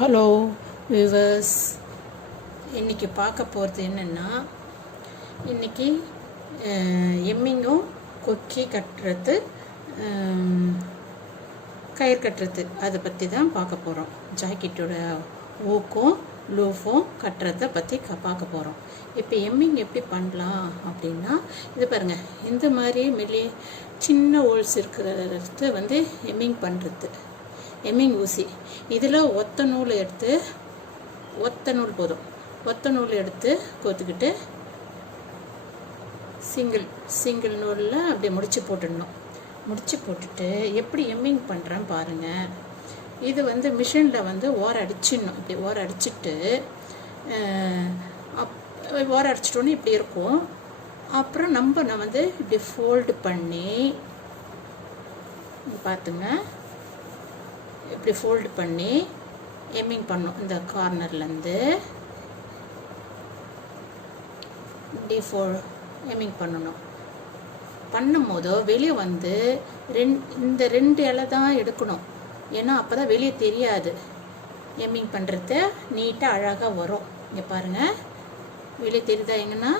Hello viewers, இன்றைக்கி பார்க்க போகிறது என்னென்னா, இன்றைக்கி எம்மிங்கும் கொக்கி கட்டுறது, கயிறு கட்டுறது அதை பற்றி தான் பார்க்க போகிறோம். ஜாக்கெட்டோட ஊக்கும் லூஃபும் கட்டுறதை பற்றி பார்க்க போகிறோம். இப்போ எம்மிங் எப்படி பண்ணலாம் அப்படின்னா, இது பாருங்கள், இந்த மாதிரி சின்ன ஹோல்ஸ் இருக்கிறத வந்து எம்மிங் பண்ணுறது. எம்மிங் ஊசி இதில் ஒத்த நூல் எடுத்து, ஒத்த நூல் போதும், ஒத்த நூல் எடுத்து கோத்துக்கிட்டு சிங்கிள் நூலில் அப்படியே முடிச்சு போட்டுடணும். முடிச்சு போட்டுட்டு எப்படி எம்மிங் பண்ணுறேன் பாருங்கள். இது வந்து மிஷினில் வந்து ஓர அடிச்சிடணும். இப்படி ஓர அடிச்சுட்டு ஓர அடிச்சிட்டோன்னு இப்படி இருக்கும். அப்புறம் நான் வந்து இப்படி ஃபோல்டு பண்ணி பார்த்துங்க, இப்படி ஃபோல்டு பண்ணி எம்மிங் பண்ணும். இந்த கார்னர்லேருந்து இப்படி எம்மிங் பண்ணணும். பண்ணும் போதோ வெளியே வந்து இந்த ரெண்டு இலை தான் எடுக்கணும். ஏன்னா அப்போ தான் வெளியே தெரியாது. எம்மிங் பண்ணுறது நீட்டாக அழகாக வரும். இங்கே பாருங்கள், வெளியே தெரியுதா? எங்கன்னா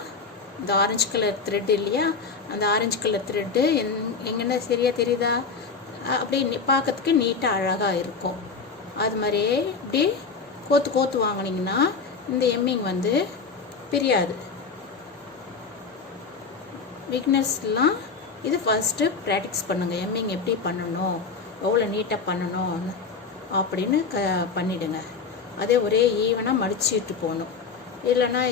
இந்த ஆரஞ்சு கலர் த்ரெட் இல்லையா, அந்த ஆரஞ்சு கலர் த்ரெட்டு எங்கன்னா சரியாக தெரியுதா? அப்படி பார்க்கறதுக்கு நீட்டாக அழகாக இருக்கும். அது மாதிரியே இப்படி கோத்து வாங்கினீங்கன்னா இந்த எம்மிங் வந்து பிரியாது. பிகினர்ஸ்லாம் இது ஃபஸ்ட்டு ப்ராக்டிஸ் பண்ணுங்கள். எம்மிங் எப்படி பண்ணணும், எவ்வளோ நீட்டாக பண்ணணும் அப்படின்னு பண்ணிவிடுங்க. அதே ஒரே ஈவனாக மடிச்சுட்டு போகணும். இல்லைன்னா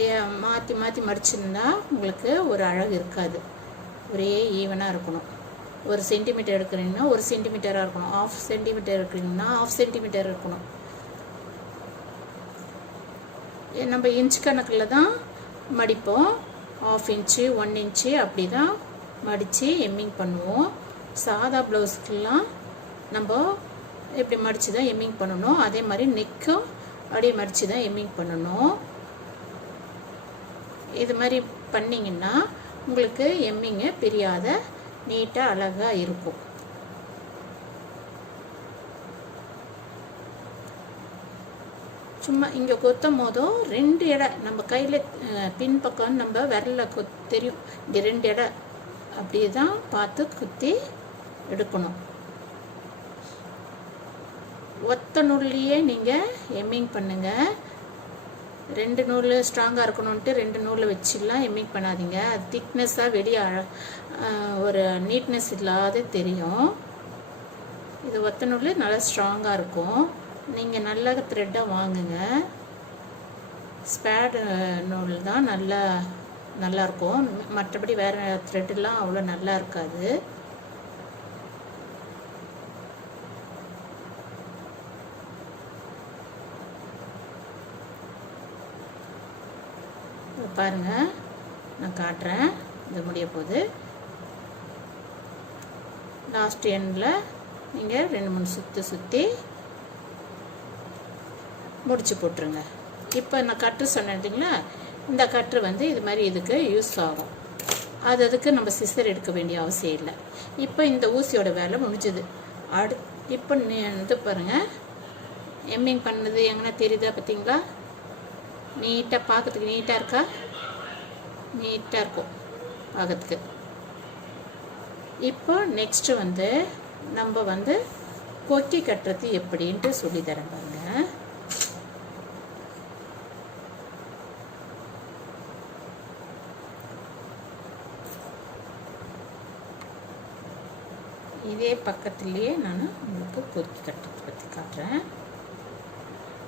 மாற்றி மடிச்சிருந்தா உங்களுக்கு ஒரு அழகு இருக்காது. ஒரே ஈவனாக இருக்கணும். 1 சென்டிமீட்டர் எடுக்கிறீங்கன்னா 1 சென்டிமீட்டராக இருக்கணும். 1/2 சென்டிமீட்டர் எடுக்கிறீங்கன்னா 1/2 சென்டிமீட்டர் இருக்கணும். நம்ம இன்ச் கணக்கில் தான் மடிப்போம். 1/2 இன்ச்சு 1 இன்ச்சு அப்படி தான் மடித்து எம்மிங் பண்ணுவோம். சாதா ப்ளவுஸ்க்கெல்லாம் நம்ம இப்படி மடித்து தான் எம்மிங் பண்ணணும். அதே மாதிரி நெக்கும் அப்படியே மடித்து தான் எம்மிங் பண்ணணும். இது மாதிரி பண்ணிங்கன்னா உங்களுக்கு எம்மிங்கு பிரியாத நீட்டாக அழகாக இருக்கும். சும்மா இங்கே கொத்தும் போதும் 2 இடம் நம்ம கையில் பின்பக்கம் நம்ம விரலில் தெரியும். இங்கே 2 இடம் அப்படியே தான் பார்த்து குத்தி எடுக்கணும். ஒத்த நூல்லையே நீங்கள் எம்மிங் பண்ணுங்கள். 2 நூல் ஸ்ட்ராங்காக இருக்கணுன்ட்டு 2 நூலை வச்சுலாம் எம்மிங் பண்ணாதீங்க. அது திக்னஸ்ஸாக வெளியே ஒரு நீட்னஸ் இல்லாத தெரியும். இது ஒத்த நூல் நல்லா ஸ்ட்ராங்காக இருக்கும். நீங்கள் நல்ல த்ரெட்டாக வாங்குங்க. ஸ்பேட் நூல் தான் நல்லாயிருக்கும். மற்றபடி வேறு த்ரெட்டெல்லாம் அவ்வளோ நல்லா இருக்காது. பாருங்கள், நான் காட்டுறேன். இது முடிய போகுது. லாஸ்ட் எண்டில் நீங்கள் 2-3 சுற்றி முடிச்சு போட்டுருங்க. இப்போ நான் கட்டு சொன்னீங்களா, இந்த கட்டு வந்து இது மாதிரி இதுக்கு யூஸ் ஆகும். அதுக்கு நம்ம சிசர் எடுக்க வேண்டிய அவசியம் இல்லை. இப்போ இந்த ஊசியோட வேலை முடிஞ்சுது. இப்போ வந்து பாருங்கள், எம்மிங் பண்ணது எங்கன்னா தெரியுதா? பார்த்தீங்களா? நீட்டாக பார்க்கறதுக்கு நீட்டாக இருக்கா? நீட்டாக இருக்கும் பார்க்கறதுக்கு. இப்போ நெக்ஸ்ட்டு வந்து நம்ம வந்து கொக்கி கட்டுறது எப்படின்ட்டு சொல்லித்தரேன் பாருங்க. இதே பக்கத்துலேயே நான் உங்களுக்கு கொக்கி கட்டுறதை பற்றி காட்டுறேன்.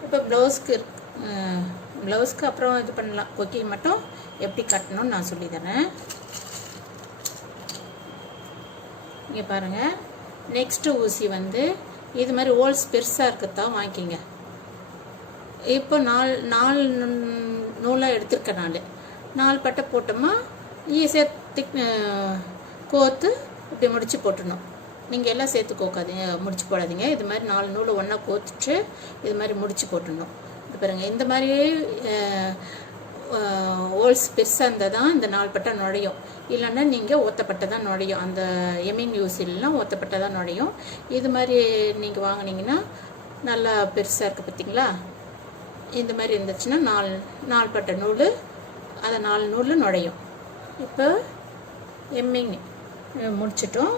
இப்போ ப்ளவுஸ்க்கு அப்புறம் இது பண்ணலாம். கொக்கி மட்டும் எப்படி கட்டணும்னு நான் சொல்லித்தரேன். இங்கே பாருங்கள், நெக்ஸ்ட்டு ஊசி வந்து இது மாதிரி ஹோல்ஸ் பெருசாக இருக்கத்தான் வாங்கிக்கிங்க. இப்போ 4 நூலாக எடுத்துருக்கேன். 4 பட்டை போட்டோமா ஈஸியாக கோத்து இப்படி முடிச்சு போட்டுடணும். நீங்கள் எல்லாம் சேர்த்து கோக்காதீங்க, முடிச்சு போடாதீங்க. இது மாதிரி 4 நூலை ஒன்றா கோத்துட்டு இது மாதிரி முடிச்சு போட்டுடணும். இது பாருங்கள், இந்த மாதிரியே ஹோல்ஸ் பெருசாக இருந்தால் தான் இந்த 4 பட்டை நுழையும். இல்லைன்னா நீங்கள் ஒத்தப்பட்டை தான் நுழையும். அந்த எம்மிங் யூஸிலாம் ஒத்தப்பட்டை தான் நுழையும். இது மாதிரி நீங்கள் வாங்கினீங்கன்னா நல்லா பெருசாக இருக்குது பார்த்தீங்களா? இந்த மாதிரி இருந்துச்சுன்னா நாலு பட்டை நூல், அதை 4 நூல் நுழையும். இப்போ எம்மிங் முடிச்சிட்டோம்.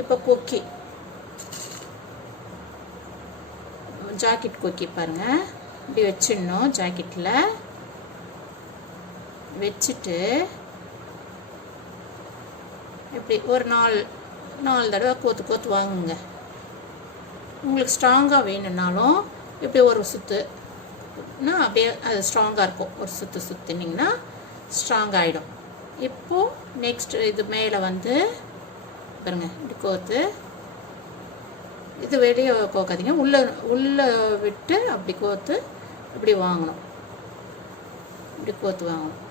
இப்போ கொக்கி, ஜாக்கெட் கொக்கி பாருங்கள், இப்படி வச்சிடணும். ஜாக்கெட்டில் வச்சுட்டு இப்படி ஒரு 4 தடவை கோத்து வாங்குங்க. உங்களுக்கு ஸ்ட்ராங்காக வேணும்னாலும் இப்படி ஒரு சுற்றுனா அப்படியே அது ஸ்ட்ராங்காக இருக்கும். ஒரு சுற்றினீங்கன்னா ஸ்ட்ராங் ஆகிடும். இப்போது நெக்ஸ்ட் இது மேலே வந்து பாருங்கள், இப்படி கோத்து, இது வெளியே கோக்காதீங்க, உள்ளே விட்டு அப்படி கோத்து இப்படி வாங்கணும். இப்படி கோத்து வாங்கணும்.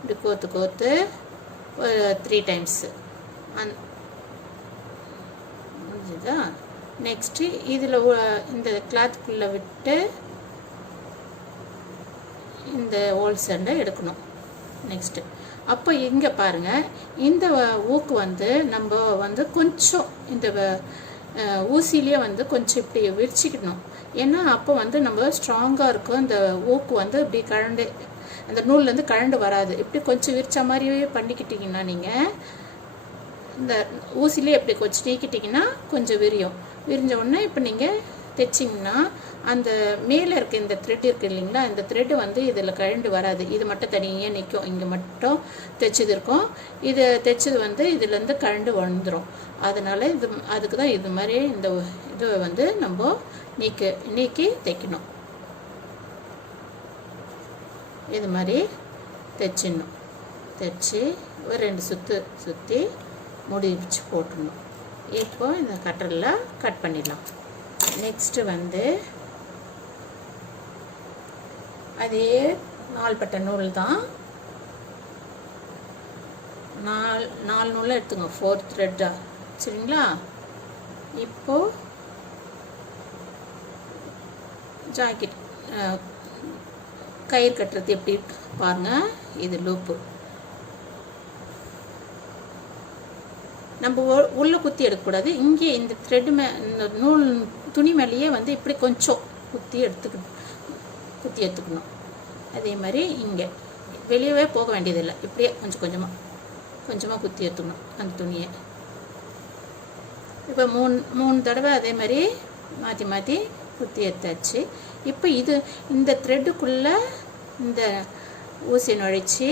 இப்படி கோத்து ஒரு 3 டைம்ஸு முடிஞ்சுதா? நெக்ஸ்ட்டு இதில் இந்த கிளாத்துக்குள்ளே விட்டு இந்த ஹோல் சண்டை எடுக்கணும். நெக்ஸ்ட்டு அப்போ இங்கே பாருங்கள், இந்த ஊக்கு வந்து நம்ம வந்து கொஞ்சம் இந்த ஊசிலேயே வந்து கொஞ்சம் இப்படி விரிச்சிக்கணும். ஏன்னா அப்போ வந்து நம்ம ஸ்ட்ராங்காக இருக்கும். இந்த ஊக்கு வந்து இப்படி கழண்டு, அந்த நூல்லேருந்து கழண்டு வராது. இப்படி கொஞ்சம் விரிச்ச மாதிரியே பண்ணிக்கிட்டிங்கன்னா நீங்கள் இந்த ஊசிலே இப்படி கொஞ்சம் நீக்கிட்டிங்கன்னா கொஞ்சம் விரியும். விரிஞ்ச உடனே இப்போ நீங்கள் தைச்சிங்கன்னா அந்த மேலே இருக்க இந்த த்ரெட் இருக்குது இல்லைங்களா, இந்த த்ரெட்டு வந்து இதில் கழண்டு வராது. இது மட்டும் தனியாக நிற்கும். இங்கே மட்டும் தைச்சது இருக்கும். இது தைச்சது வந்து இதுலேருந்து கழண்டு வந்துடும். அதனால் அதுக்கு தான் இது மாதிரி இந்த இது வந்து நம்ம நீக்கி தைக்கணும். இது மாதிரி தைச்சிடணும். தைச்சி ஒரு 2 சுற்றி முடிச்சு போட்டுடணும். இப்போ இந்த கட்டரில் கட் பண்ணிடலாம். நெக்ஸ்ட்டு வந்து அதே 4 பட்டை நூல் தான், 4 நூலை எடுத்துங்க, 4 த்ரெட்டாக, சரிங்களா? இப்போது ஜாக்கெட் கயிறு கட்டுறது எப்படி பாருங்கள். இது லூப்பு நம்ம உள்ளே குத்தி எடுக்கக்கூடாது. இங்கே இந்த த்ரெட்டு இந்த நூல் துணி மேலேயே வந்து இப்படி கொஞ்சம் குத்தி எடுத்துக்கணும். அதே மாதிரி இங்கே வெளியவே போக வேண்டியதில்லை. இப்படியே கொஞ்சமாக குத்தி எடுத்துக்கணும் அந்த துணியை. இப்போ 3 தடவை அதே மாதிரி மாற்றி குத்தி எடுத்தாச்சு. இப்போ இந்த த்ரெட்டுக்குள்ளே இந்த ஊசி நுழைச்சி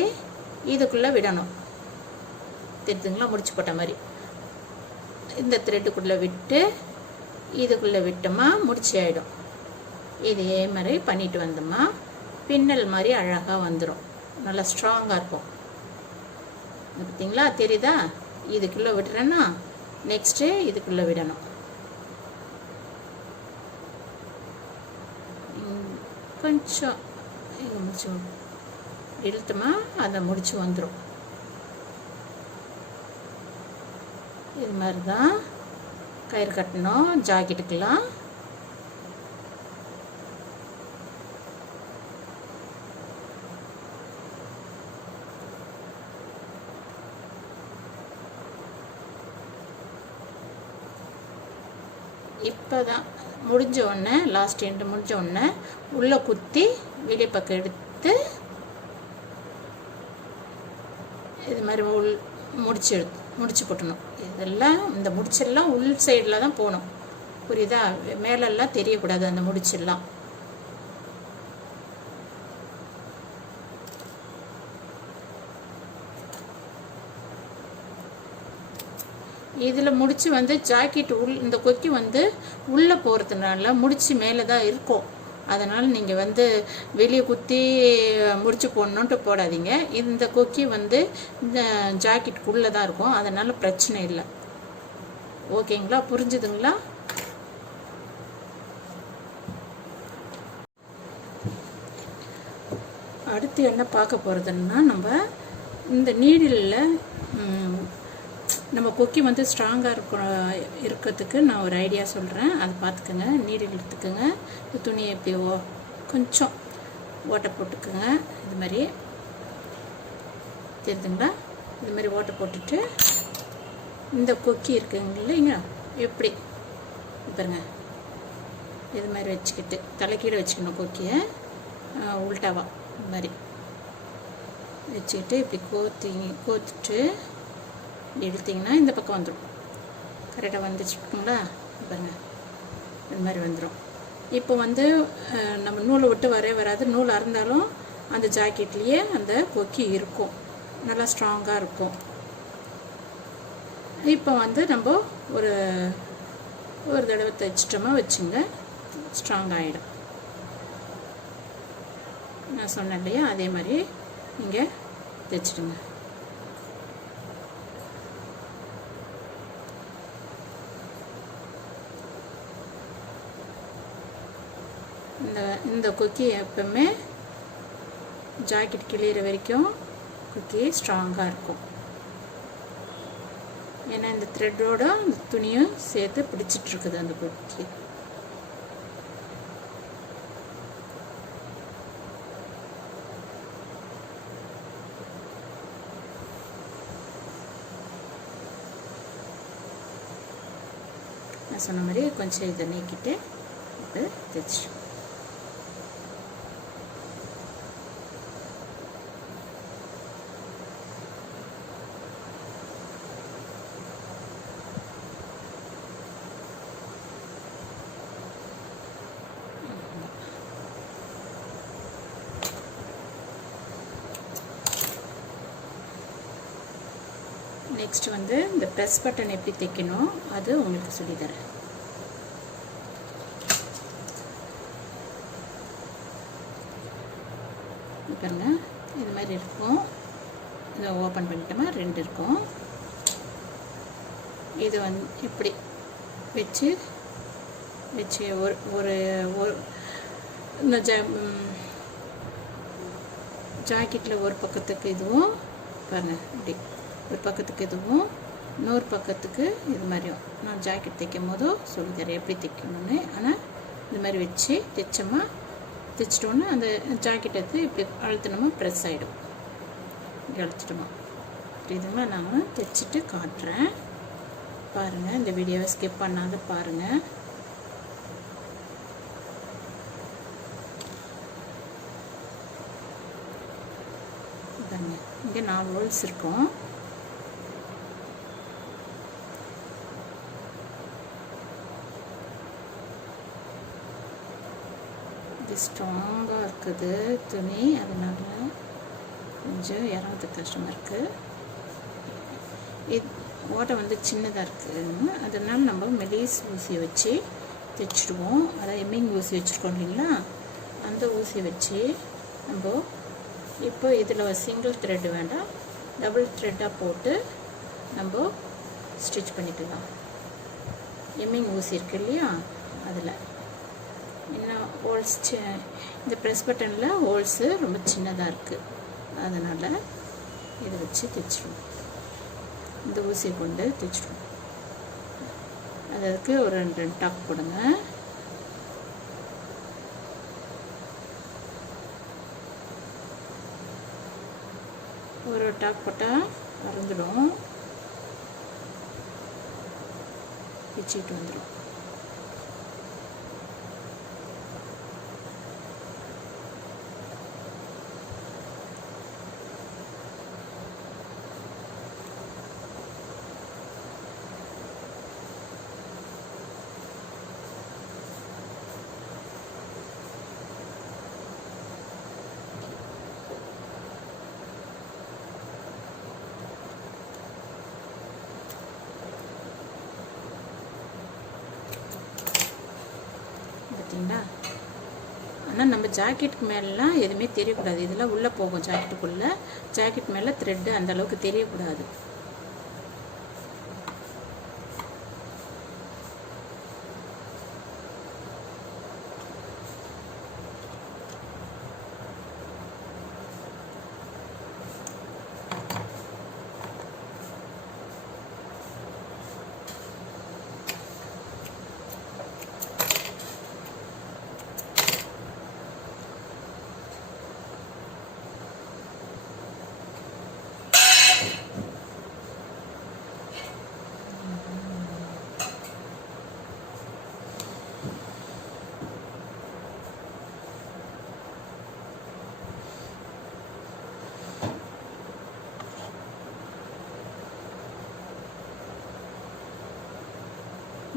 இதுக்குள்ளே விடணும். தெரியுதுங்களா? முடிச்சு போட்ட மாதிரி இந்த த்ரெட்டுக்குள்ளே விட்டு இதுக்குள்ளே விட்டோமா முடிச்சு ஆகிடும். இதே மாதிரி பண்ணிட்டு வந்தோமா பின்னல் மாதிரி அழகாக வந்துடும். நல்லா ஸ்ட்ராங்காக இருக்கும். பார்த்தீங்களா? தெரியுதா? இதுக்குள்ளே விட்டுறேன்னா நெக்ஸ்ட்டு இதுக்குள்ளே விடணும். கொஞ்சம் இங்கே முடிச்சு இழுத்தோமா அதை முடிச்சு வந்துடும். இது மாதிரி தான் கயிறு கட்டணும் ஜாக்கெட்டுக்கெல்லாம். இப்போ தான் முடிஞ்ச உடனே லாஸ்ட் எண்டு முடிஞ்ச உடனே உள்ளே குத்தி வெளியே பக்கம் எடுத்து இது மாதிரி முடிச்சு போட்டணும். இதெல்லாம் இந்த முடிச்செல்லாம் உள் சைடில் தான் போகணும். புரியுதா? மேலெல்லாம் தெரியக்கூடாது அந்த முடிச்செல்லாம். இதில் முடிச்சு வந்து ஜாக்கெட் இந்த கொக்கி வந்து உள்ளே போகிறதுனால முடிச்சு மேலே தான் இருக்கும். அதனால் நீங்கள் வந்து வெளியே குத்தி முடிச்சு போடணுன்ட்டு போடாதீங்க. இந்த கொக்கி வந்து இந்த ஜாக்கெட்டுக்குள்ளே தான் இருக்கும். அதனால் பிரச்சனை இல்லை. ஓகேங்களா? புரிஞ்சுதுங்களா? அடுத்து என்ன பார்க்க போகிறதுன்னா, நம்ம இந்த நீடிலில் நம்ம கொக்கி வந்து ஸ்ட்ராங்காக இருக்கிறதுக்கு நான் ஒரு ஐடியா சொல்கிறேன். அதை பார்த்துக்கோங்க. நீடில் எடுத்துக்கோங்க. இந்த துணியை எப்படி கொஞ்சம் ஓட்டை போட்டுக்கோங்க. இது மாதிரி தெரியுதுங்களா? இது மாதிரி ஓட்டை போட்டுட்டு இந்த கொக்கி இருக்குங்க இல்லைங்க, எப்படி பாருங்க, இது மாதிரி வச்சுக்கிட்டு தலைக்கீழே வச்சுக்கணும் கொக்கியை, உள்டாவா இது மாதிரி வச்சுக்கிட்டு இப்படி கோத்துட்டு எடுத்திங்கன்னா இந்த பக்கம் வந்துடும். கரெக்டாக வந்துச்சுங்களா பாருங்கள், இது மாதிரி வந்துடும். இப்போ வந்து நம்ம நூலை விட்டு வராது. நூல் அறுந்தாலும் அந்த ஜாக்கெட்லேயே அந்த கொக்கி இருக்கும், நல்லா ஸ்ட்ராங்காக இருக்கும். இப்போ வந்து நம்ம ஒரு தடவை தைச்சிட்டோமா வச்சுங்க, ஸ்ட்ராங் ஆகிடும். நான் சொன்னேன் இல்லையா, அதே மாதிரி நீங்கள் தைச்சிடுங்க. இந்த கொக்கி எப்பவுமே ஜாக்கெட் கிளியிற வரைக்கும் கொக்கி ஸ்ட்ராங்காக இருக்கும். ஏன்னா இந்த த்ரெட்டோட இந்த துணியும் சேர்த்து பிடிச்சிட்ருக்குது அந்த கொக்கி. நான் சொன்ன மாதிரி கொஞ்சம் இதை நீக்கிட்டு இப்போ தைச்சிட்டோம். நெக்ஸ்ட் வந்து இந்த ப்ரெஸ் பட்டன் எப்படி தைக்கணும் அது உங்களுக்கு சொல்லித்தரேன். பாருங்க, இது மாதிரி இருக்கும். இதை ஓப்பன் பண்ணிட்டோமா, 2 இருக்கும். இது வந்து இப்படி வச்சு ஒரு இந்த ஜாக்கெட்டில் ஒரு பக்கத்துக்கு இதுவும் பாருங்கள், இப்படி ஒரு பக்கத்துக்கு இதுவும், இன்னொரு பக்கத்துக்கு இது மாதிரியும். நான் ஜாக்கெட் தைக்கும் போதும் சொல்லித்தரேன் எப்படி தைக்கணும்னு. ஆனால் இது மாதிரி வச்சு தைச்சிட்டோன்னா அந்த ஜாக்கெட் எடுத்து இப்படி அழுத்தினோமா ப்ரெஸ் ஆகிடும். இப்படி அழுத்திட்டோமா இதுங்களா. நான் தைச்சிட்டு காட்டுறேன் பாருங்கள். இந்த வீடியோவை ஸ்கிப் பண்ணாத பாருங்கள். பாருங்க, இங்கே 4 ஹோல்ஸ் இருக்கும். இது ஸ்ட்ராங்காக இருக்குது துணி, அதனால் கொஞ்சம் இறங்கிறதுக்கு கஷ்டமாக இருக்குது. ஓட்டை வந்து சின்னதாக இருக்குது, அதனால் நம்ம மெலிஸ் ஊசியை வச்சு தைச்சிடுவோம். அதாவது எம்மிங் ஊசி வச்சுருக்கோம் இல்லைங்களா, அந்த ஊசியை வச்சு நம்ம இப்போ இதில் சிங்கிள் த்ரெட் வேண்டாம், டபுள் த்ரெட்டாக போட்டு நம்ம ஸ்டிச் பண்ணிக்கலாம். எம்மிங் ஊசி இருக்குது இல்லையா, அதில் இன்னும் ஹோல்ஸ் இந்த ப்ரெஸ் பட்டனில் ஹோல்ஸு ரொம்ப சின்னதாக இருக்குது, அதனால் இதை வச்சு தைச்சிடுவோம். இந்த ஊசியை கொண்டு தைச்சிடுவோம். அதுக்கு ஒரு 2 டாப் போடுங்க. ஒரு டாப் போட்டால் வரைஞ்சிடும், பிச்சுட்டு வந்துடும். பார்த்தீங்களா? ஆனால் நம்ம ஜாக்கெட்டுக்கு மேலாம் எதுவுமே தெரியக்கூடாது. இதெல்லாம் உள்ளே போகும் ஜாக்கெட்டுக்குள்ளே. ஜாக்கெட் மேலே த்ரெட்டு அந்தளவுக்கு தெரியக்கூடாது.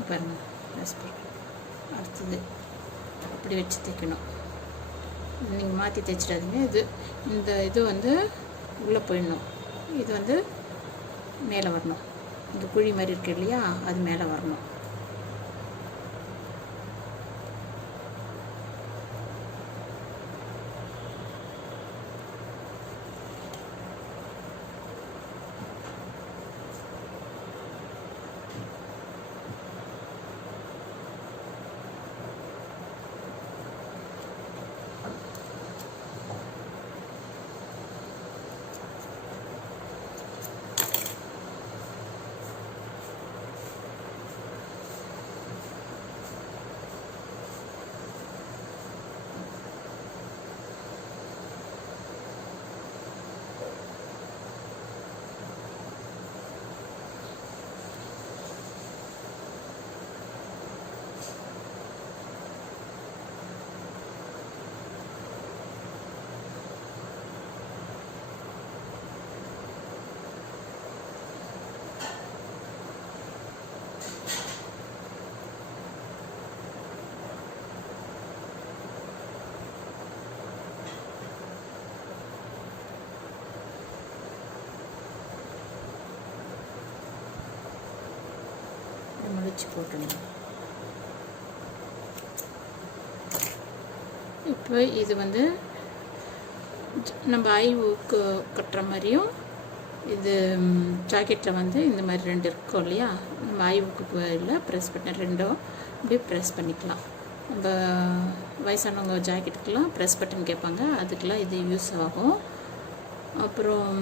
பாருங்கள் ப்ரெஸ் பண்ணி அடுத்தது அப்படி வச்சு தைக்கணும். நீங்கள் மாற்றி தைச்சிடாதீங்க. இந்த இது வந்து உள்ளே போயிடணும். இது வந்து மேலே வரணும். இங்கே குழி மாதிரி இருக்கு இல்லையா, அது மேலே வரணும். முடிச்சு போட்டுடணும். இப்போ இது வந்து நம்ம ஐவுக்கு கட்டுற மாதிரியும், இது ஜாக்கெட்டில் வந்து இந்த மாதிரி 2 இருக்கும் இல்லையா, நம்ம ஐவுக்கு இல்லை ப்ரெஸ் பண்ண ரெண்டும் இப்படி ப்ரெஸ் பண்ணிக்கலாம். நம்ம வயசானவங்க ஜாக்கெட்டுக்கெலாம் ப்ரெஸ் பட்டன் கேட்பாங்க, அதுக்கெலாம் இது யூஸ் ஆகும். அப்புறம்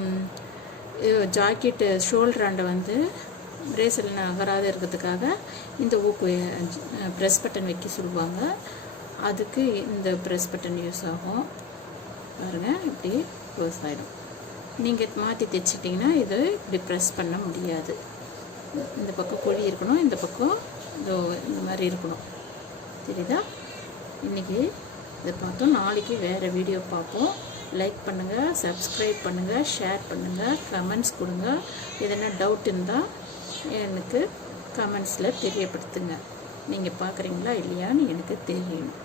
ஜாக்கெட்டு ஷோல்டராண்டை வந்து பிரேசல் நகராது இருக்கிறதுக்காக இந்த ஊக்கு ப்ரெஸ் பட்டன் வைக்க சொல்லுவாங்க. அதுக்கு இந்த ப்ரெஸ் பட்டன் யூஸ் ஆகும். பாருங்கள் இப்படி க்ளோஸ் ஆகிடும். நீங்கள் மாற்றி தைச்சிட்டிங்கன்னா இது இப்படி ப்ரெஸ் பண்ண முடியாது. இந்த பக்கம் குழி இருக்கணும், இந்த பக்கம் இந்த மாதிரி இருக்கணும். தெரியுதா? இன்றைக்கி இதை பார்த்தோம். நாளைக்கு வேறு வீடியோ பார்ப்போம். லைக் பண்ணுங்கள், சப்ஸ்கிரைப் பண்ணுங்கள், ஷேர் பண்ணுங்கள், கமெண்ட்ஸ் கொடுங்க. எதனா டவுட் இருந்தால் எனக்கு கமெண்ட்ஸில் தெரியப்படுத்துங்க. நீங்கள் பார்க்குறீங்களா இல்லையான்னு எனக்கு தெரியணும்.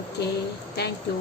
Okay, thank you.